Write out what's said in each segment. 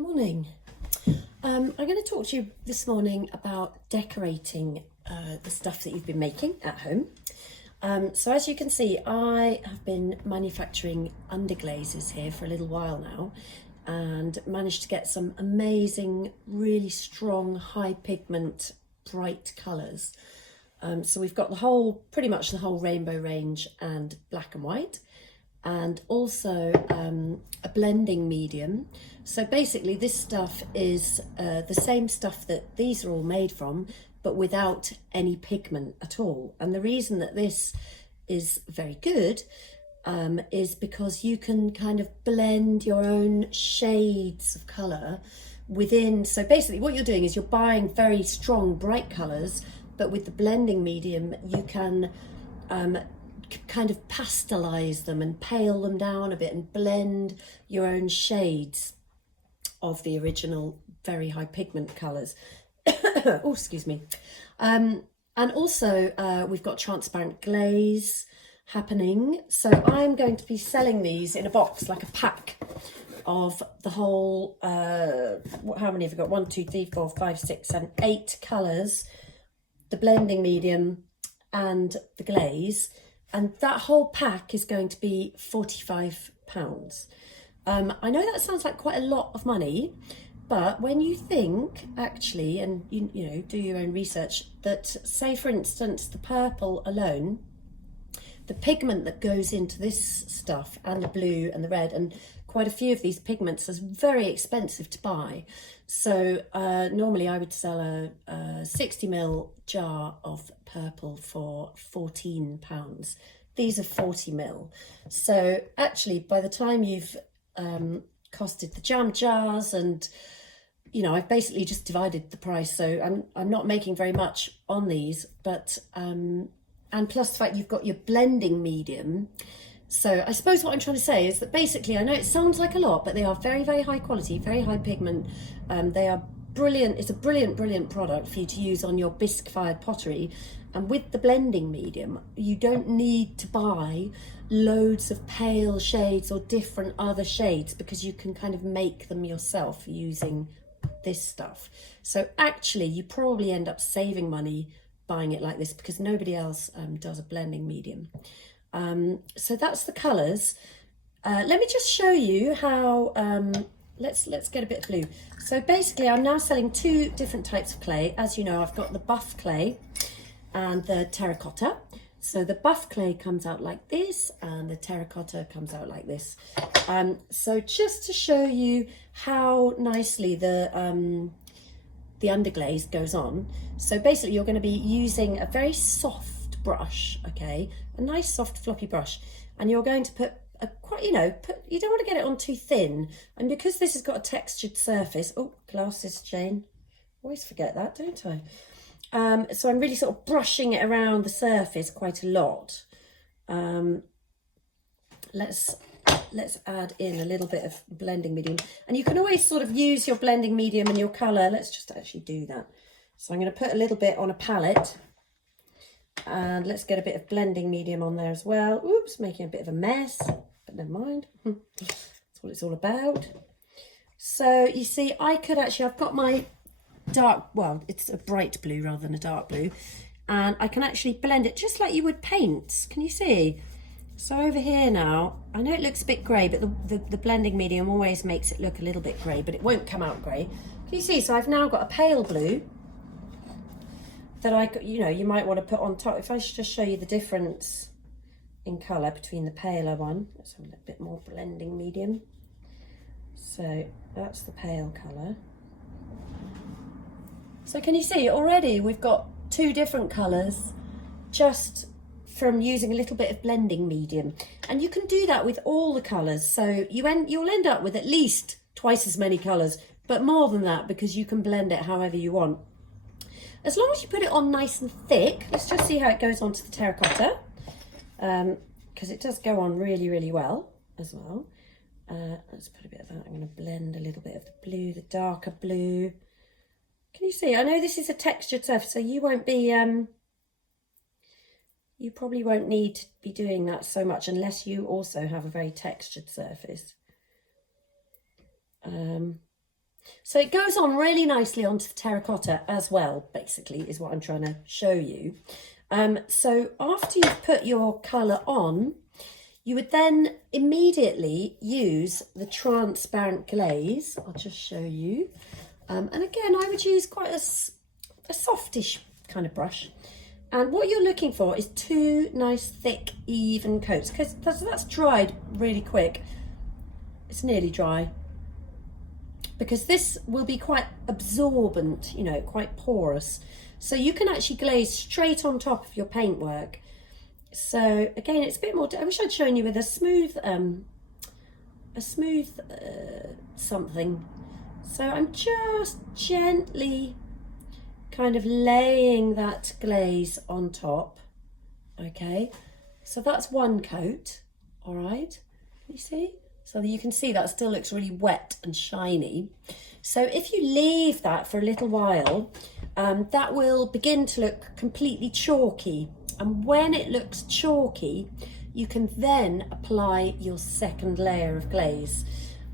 Morning. I'm going to talk to you this morning about decorating the stuff that you've been making at home. So as you can see, I have been manufacturing underglazes here for a little while now and managed to get some amazing, really strong, high pigment, bright colours. So we've got pretty much the whole rainbow range and black and white, and also a blending medium. So basically this stuff is the same stuff that these are all made from, but without any pigment at all. And the reason that this is very good is because you can kind of blend your own shades of colour within. So basically what you're doing is you're buying very strong bright colours, but with the blending medium you can kind of pastelize them and pale them down a bit and blend your own shades of the original very high pigment colors. Oh, excuse me. And also we've got transparent glaze happening, so I'm going to be selling these in a box, like a pack of the whole how many have we got? 1, 2, 3, 4, 5, 6, 7, 8 colors, the blending medium and the glaze. And that whole pack is going to be £45. I know that sounds like quite a lot of money, but when you think actually, and you know, do your own research, that say for instance the purple alone, the pigment that goes into this stuff and the blue and the red and quite a few of these pigments is very expensive to buy. So normally I would sell a 60ml jar of purple for £14. These are 40ml. So actually by the time you've costed the jam jars, and you know, I've basically just divided the price, so I'm not making very much on these, but and plus the fact you've got your blending medium. So I suppose what I'm trying to say is that basically, I know it sounds like a lot, but they are very, very high quality, very high pigment. They are brilliant. It's a brilliant, brilliant product for you to use on your bisque fired pottery. And with the blending medium, you don't need to buy loads of pale shades or different other shades, because you can kind of make them yourself using this stuff. So actually you probably end up saving money buying it like this, because nobody else does a blending medium. So that's the colours. Let me just show you how, let's get a bit of blue. So basically I'm now selling 2 different types of clay. As you know, I've got the buff clay and the terracotta. So the buff clay comes out like this and the terracotta comes out like this. So just to show you how nicely the underglaze goes on. So basically you're going to be using a very soft brush, okay, a nice soft floppy brush, and you're going to put a quite, you don't want to get it on too thin, and because this has got a textured surface, oh, glasses, Jane, always forget that, don't I? So I'm really sort of brushing it around the surface quite a lot. Let's add in a little bit of blending medium, and you can always sort of use your blending medium and your colour. Let's just actually do that. So I'm going to put a little bit on a palette, and let's get a bit of blending medium on there as well. Oops, making a bit of a mess, but never mind. That's what it's all about. So you see, I could actually, I've got my dark, well, it's a bright blue rather than a dark blue, and I can actually blend it just like you would paint. Can you see? So over here now, I know it looks a bit grey, but the blending medium always makes it look a little bit grey, but it won't come out grey. Can you see? So I've now got a pale blue that you might want to put on top. If I should just show you the difference in colour between the paler one. Let's have a little bit more blending medium. So that's the pale colour. So can you see already we've got 2 different colours just from using a little bit of blending medium, and you can do that with all the colours. So you'll end up with at least twice as many colours, but more than that, because you can blend it however you want. As long as you put it on nice and thick. Let's just see how it goes onto the terracotta, because it does go on really, really well as well. Let's put a bit of that. I'm going to blend a little bit of the blue, the darker blue. Can you see? I know this is a textured surface, so you won't be, you probably won't need to be doing that so much unless you also have a very textured surface. So it goes on really nicely onto the terracotta as well, basically, is what I'm trying to show you. So after you've put your colour on, you would then immediately use the transparent glaze. I'll just show you. And again, I would use quite a softish kind of brush. And what you're looking for is 2 nice, thick, even coats, because that's dried really quick. It's nearly dry. Because this will be quite absorbent, you know, quite porous. So you can actually glaze straight on top of your paintwork. So again, it's a bit more, I wish I'd shown you with a smooth something. So I'm just gently kind of laying that glaze on top. Okay, so that's one coat, all right, you see? So you can see that still looks really wet and shiny. So if you leave that for a little while, that will begin to look completely chalky. And when it looks chalky, you can then apply your second layer of glaze.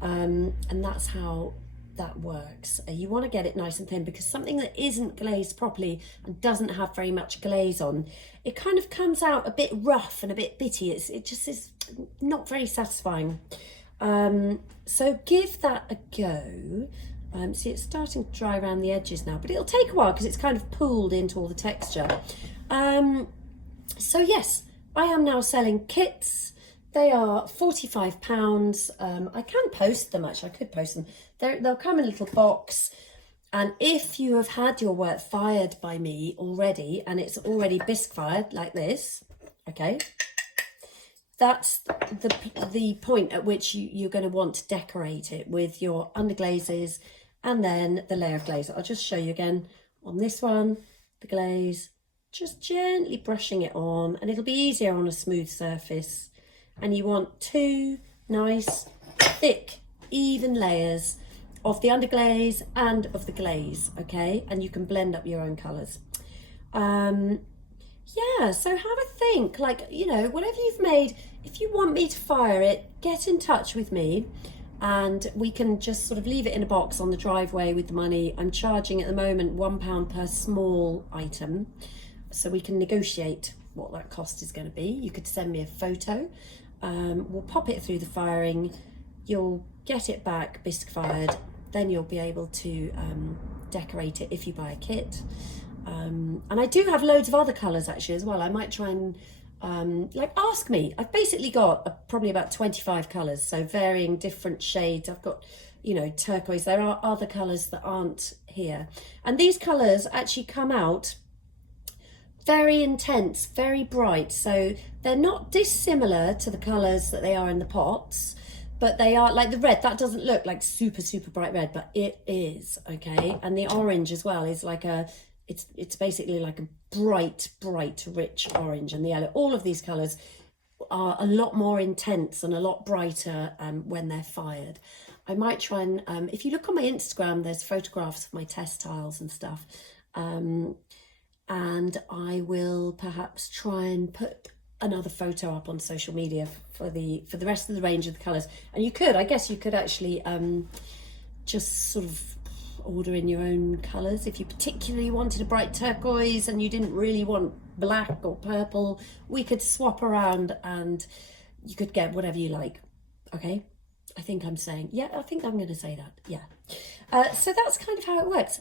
And that's how that works. You want to get it nice and thin, because something that isn't glazed properly and doesn't have very much glaze on, it kind of comes out a bit rough and a bit bitty. It just is not very satisfying. So give that a go. See, it's starting to dry around the edges now, but it'll take a while because it's kind of pooled into all the texture. So yes, I am now selling kits. They are £45. I can post them, actually. I could post them. They'll come in a little box. And if you have had your work fired by me already, and it's already bisque fired like this, okay, that's the point at which you're going to want to decorate it with your underglazes and then the layer of glaze. I'll just show you again on this one, the glaze, just gently brushing it on, and it'll be easier on a smooth surface. And you want 2 nice, thick, even layers of the underglaze and of the glaze, okay? And you can blend up your own colours. Yeah, so have a think, like, you know, whatever you've made, if you want me to fire it, get in touch with me and we can just sort of leave it in a box on the driveway with the money. I'm charging at the moment £1 per small item, so we can negotiate what that cost is going to be. You could send me a photo. We'll pop it through the firing. You'll get it back bisque fired. Then you'll be able to decorate it if you buy a kit. And I do have loads of other colours actually as well. I might try and like ask me. I've basically got probably about 25 colours, so varying different shades. I've got, you know, turquoise. There are other colours that aren't here. And these colours actually come out very intense, very bright. So they're not dissimilar to the colours that they are in the pots, but they are like the red. That doesn't look like super, super bright red, but it is, okay? And the orange as well is like it's basically like a bright, rich orange, and the yellow. All of these colours are a lot more intense and a lot brighter when they're fired. I might try and, if you look on my Instagram, there's photographs of my test tiles and stuff. And I will perhaps try and put another photo up on social media for the rest of the range of the colours. And you could, I guess you could actually just sort of order in your own colours. If you particularly wanted a bright turquoise and you didn't really want black or purple, we could swap around and you could get whatever you like. Okay, I think I'm saying, yeah, I think I'm going to say that, yeah. So that's kind of how it works.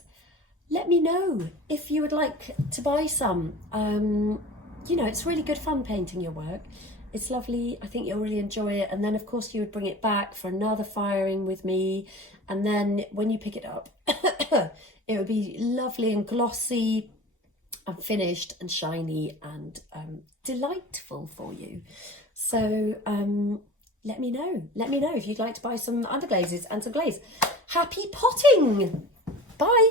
Let me know if you would like to buy some. You know, it's really good fun painting your work. It's lovely. I think you'll really enjoy it. And then, of course, you would bring it back for another firing with me. And then when you pick it up, it would be lovely and glossy and finished and shiny and delightful for you. So let me know. Let me know if you'd like to buy some underglazes and some glaze. Happy potting! Bye!